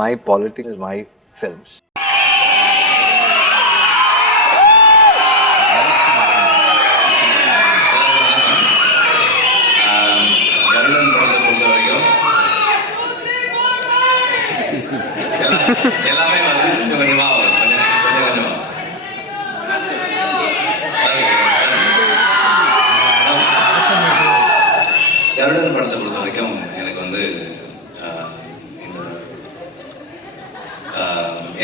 my politics, my films. எல்லாமே வந்து கொஞ்சம் கொஞ்சமா வரும், கொஞ்சம் கொஞ்சமா. கருடன் படத்தை பொறுத்த வரைக்கும் எனக்கு வந்து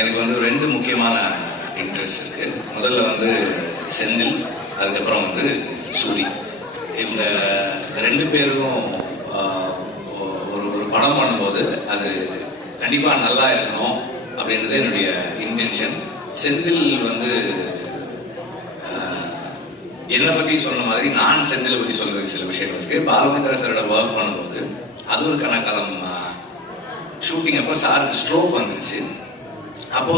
எனக்கு வந்து ரெண்டு முக்கியமான இன்ட்ரெஸ்ட் இருக்கு. முதல்ல வந்து செந்தில், அதுக்கப்புறம் வந்து சூரி. இந்த ரெண்டு பேரும் ஒரு ஒரு படம் பண்ணும்போது அது கண்டிப்பா நல்லா இருக்கணும் அப்படின்றது என்னுடைய இன்டென்ஷன். செந்தில் வந்து என்னை பத்தி சொன்ன மாதிரி நான் செந்திலை பத்தி சொல்றதுக்கு சில விஷயங்கள் இருக்கு. பாலமேந்திர சாரோட ஒர்க் பண்ணும்போது அது ஒரு கணக்காலம் ஷூட்டிங் அப்போ சாருக்கு ஸ்ட்ரோக் வந்துருச்சு. அப்போ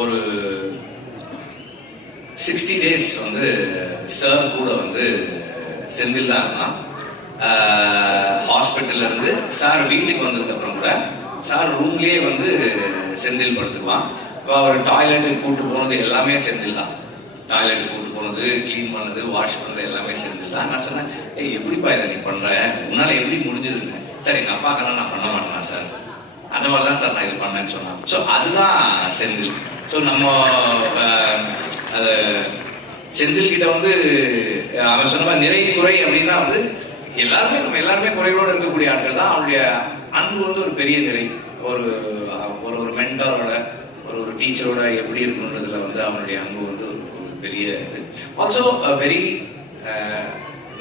ஒரு 60 days வந்து சார் கூட வந்து செந்தில் தான் இருந்தான். ஹாஸ்பிட்டல்ல இருந்து சார் வீட்டுக்கு வந்ததுக்கு அப்புறம் கூட சார் ரூம்லயே வந்து செந்தில் படுத்துக்குவான். இப்போ அவர் டாய்லெட்டுக்கு கூட்டு போனது எல்லாமே செந்தில் தான். டாய்லெட்டுக்கு கூட்டு போனது, கிளீன் பண்ணது, வாஷ் பண்ணது எல்லாமே செந்தில் தான். நான் சொன்னேன், ஏய் எப்படிப்பா இதை நீ பண்ற, உன்னால எப்படி முடிஞ்சதுன்னு. சார் எங்க அப்பாக்கெல்லாம் நான் பண்ண மாட்டேனா சார், அந்த மாதிரிதான் சார் நான் இது பண்ணேன்னு சொன்னான். ஸோ அதுதான் செந்தில். ஸோ நம்ம அது செந்தில் கிட்ட வந்து அவன் சொன்ன மாதிரி நிறை குறை அப்படின்னா வந்து நம்ம எல்லாருமே குறைகளோடு இருக்கக்கூடிய ஆட்கள் தான். அவனுடைய அன்பு வந்து ஒரு பெரிய நிறை. ஒரு ஒரு மென்டாரோட ஒரு டீச்சரோட எப்படி இருக்கணுன்றதுல வந்து அவனுடைய அன்பு வந்து ஒரு பெரிய இது. Also very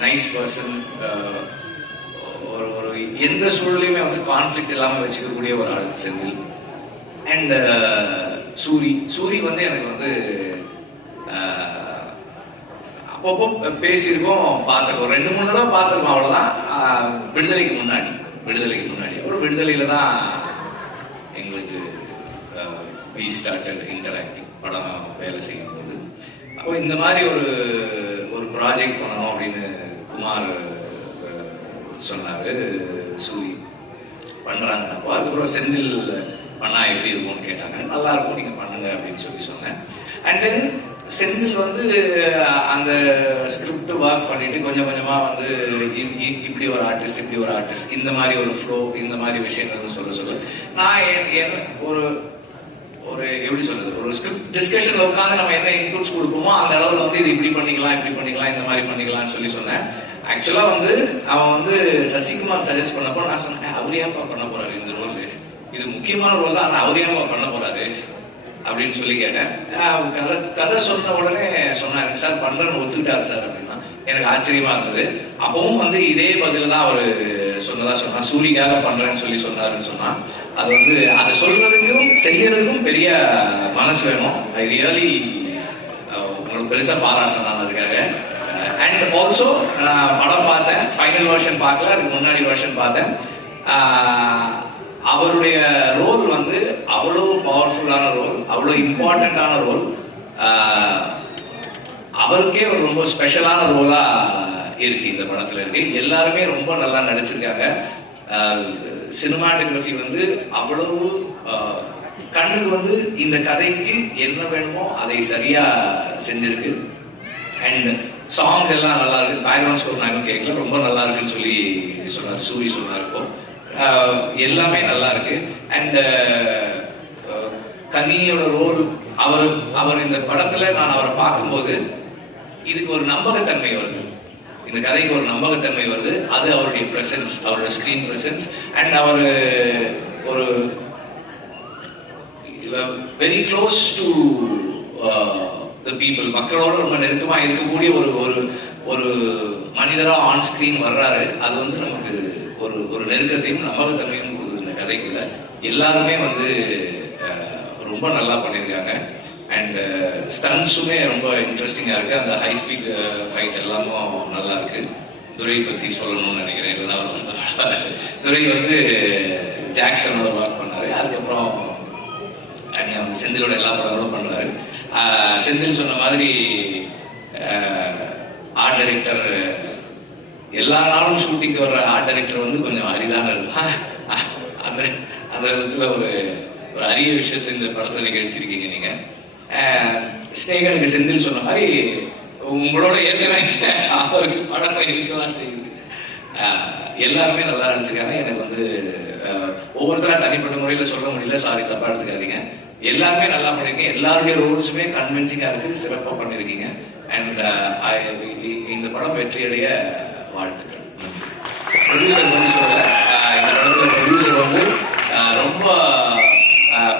nice person. ஒரு எந்த சூழலையுமே வந்து கான்ஃபிளிக்ட் இல்லாமல் வச்சுக்கக்கூடிய ஒரு ஆள் செந்தில். அண்ட் சூரி வந்து எனக்கு வந்து அப்பப்போ பேசியிருக்கோம், பார்த்துருக்கோம், 2-3 தடவை பார்த்துருக்கோம், அவ்வளோதான். விடுதலைக்கு முன்னாடி அப்புறம் விடுதலையில தான் எங்களுக்கு we started interacting, படம் வேலை செய்யும் போது. அப்போ இந்த மாதிரி ஒரு ப்ராஜெக்ட் பண்ணணும் அப்படின்னு குமார் சொன்னாரு. சூரி பண்றாங்க. அப்போ அதுக்கப்புறம் செந்தில் பண்ணா எப்படி இருக்கும்னு கேட்டாங்க. நல்லா இருக்கும், நீங்க பண்ணுங்க அப்படின்னு சொன்னேன். அண்ட் தென் செந்தில் வந்து அந்த ஸ்கிரிப்ட் ஒர்க் பண்ணிட்டு கொஞ்சம் கொஞ்சமா வந்து இப்படி ஒரு ஆர்டிஸ்ட் இந்த மாதிரி ஒரு ஃப்ளோ, இந்த மாதிரி விஷயங்கள் சொல்ல நான் ஒரு ஒரு எப்படி சொல்றது, ஒரு ஸ்கிரிப்ட் டிஸ்கஷன்ல உட்காந்து நம்ம என்ன இன்புட்ஸ் கொடுப்போமோ அந்த அளவுல வந்து இது இப்படி பண்ணிக்கலாம் இந்த மாதிரி பண்ணிக்கலாம்னு சொன்னேன். ஆக்சுவலா வந்து அவன் வந்து சசிகுமார் சஜஸ்ட் பண்ணப்போ நான் சொன்னேன், அவர் ஏன்பா பண்ண போறாரு இந்த ரோல், இது முக்கியமான ரோல் தான், ஆனா அவர் ஏன்பா பண்ண போறாரு அப்படின்னு சொல்லி கேட்டேன். கதை சொன்ன உடனே சொன்னாரு, சார் பண்றேன்னு ஒத்துக்கிட்டாரு சார் அப்படின்னா. எனக்கு ஆச்சரியமா இருந்தது. அப்பவும் வந்து இதே பதில தான் அவரு சொன்னா, சூரிக்காக பண்றேன்னு சொன்னாருன்னு சொன்னா. அது வந்து அதை சொல்றதுக்கும் செய்யறதுக்கும் பெரிய மனசு வேணும். ஐ ரியலி உங்களுக்கு பெருசா பாராட்டுறேன் நான் அதுக்காக. அண்ட் ஆல்சோ நான் படம் பார்த்தேன், ஃபைனல் வெர்ஷன் பார்க்கல, அதுக்கு முன்னாடி வெர்ஷன் பார்த்தேன். அவருடைய ரோல் வந்து அவ்வளோ பவர்ஃபுல்லான ரோல், அவ்வளோ இம்பார்ட்டண்டான ரோல். அவருக்கே ஒரு ரொம்ப ஸ்பெஷலான ரோலா இருக்கு இந்த படத்துல இருக்கு. எல்லாருமே ரொம்ப நல்லா நடிச்சிருக்காங்க. சினிமாட்டோகிராஃபி வந்து அவ்வளவு கண்ணுக்கு வந்து இந்த கதைக்கு என்ன வேணுமோ அதை சரியா செஞ்சிருக்கு. அண்ட் சாங்ஸ் எல்லாம் நல்லா இருக்கு. பேக்ரவுண்ட் ஸ்கோர் நான் இன்னும் கேட்கல, ரொம்ப நல்லா இருக்குன்னு சொன்னார் சூரி சொன்னார். இப்போ எல்லாமே நல்லா இருக்கு. அண்ட் கனியோட ரோல், அவர் இந்த படத்துல நான் அவரை பார்க்கும்போது இதுக்கு ஒரு நம்பகத்தன்மை வருது, இந்த கதைக்கு ஒரு நம்பகத்தன்மை வருது. அது அவருடைய பிரசன்ஸ், அவருடைய ஸ்கிரீன் பிரசன்ஸ். அண்ட் அவர் ஒரு very close to the people, மக்களோட ரொம்ப நெருக்கமா இருக்கக்கூடிய ஒரு மனிதரா ஆன் ஸ்கிரீன் வர்றாரு. அது வந்து நமக்கு ஒரு நெருக்கத்தையும் நம்பகத்தன்மையும் கொடுக்குது இந்த கதைக்குள்ள. எல்லாருமே வந்து ரொம்ப நல்லா பண்ணியிருக்காங்க. அண்ட் ஸ்டன்ஸுமே ரொம்ப இன்ட்ரெஸ்டிங்காக இருக்கு. அந்த ஹை ஸ்பீட் ஃபைட் எல்லாமும் நல்லா இருக்கு. துரை பற்றி சொல்லணும்னு நினைக்கிறேன், இல்லைன்னா துரை வந்து ஜாக்சனோட ஒர்க் பண்ணாரு. அதுக்கப்புறம் வந்து செந்திலோட எல்லா படங்களும் பண்றாரு. செந்தில் சொன்ன மாதிரி ஆர்ட் டைரக்டர் எல்லா நாளும் ஷூட்டிங்க்கு வர்ற ஆர்ட் டைரக்டர் வந்து கொஞ்சம் அரிதான அந்த விதத்துல ஒரு ஒரு அரிய விஷயத்தை இந்த படத்துல நிகழ்த்திருக்கீங்க நீங்க. ஸ்னேகனுக்கு செந்தில் சொன்ன மாதிரி உங்களோட ஏற்கனவே அவருக்கு பழக்கம் இருக்கதான் செய்யுது. எல்லாருமே நல்லா நடிச்சிருக்காங்க. எனக்கு வந்து ஒவ்வொருத்தரா தனிப்பட்ட முறையில் சொல்ல முடியல, சாரி தப்பா எடுத்துக்காதீங்க. எல்லாருமே நல்லா பண்ணிருக்கீங்க. எல்லாருடைய ரோல்ஸுமே கன்வின்சிங்கா இருக்கு, சிறப்பா பண்ணிருக்கீங்க. அண்ட் இந்த படம் வெற்றியடைய வாழ்த்துக்கள். ப்ரொடியூசர் வந்து சொல்லல, இந்த படத்துல ப்ரொடியூசர் வந்து ரொம்ப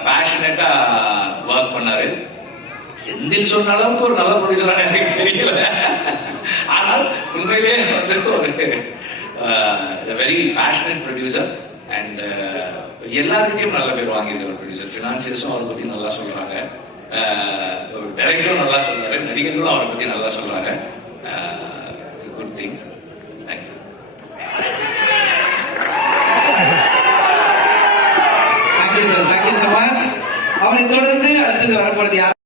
பேஷனேட்டா ஒர்க் பண்ணாரு. செந்தில் சொன்ன அளவுக்கு ஒரு நல்ல ப்ரொடியூசரான எனக்கு தெரியல. ஆனால் உண்மையிலேயே வந்து ஒரு வெரி பேஷனேட் ப்ரொடியூசர். அண்ட் எல்லாருக்கிட்டையும் நல்ல பேர் வாங்கியிருக்க ஒரு ப்ரொடியூசர். ஃபினான்சியர்ஸும் அவரை பத்தி நல்லா சொல்றாங்க, டைரக்டரும் நல்லா சொல்றாரு, நடிகர்களும் அவரை பத்தி நல்லா சொல்றாங்க. Good thing. Thank you. Thank you sir, thank you so much. அவரை தொடர்ந்து அடுத்தது வரப்போறது யார்?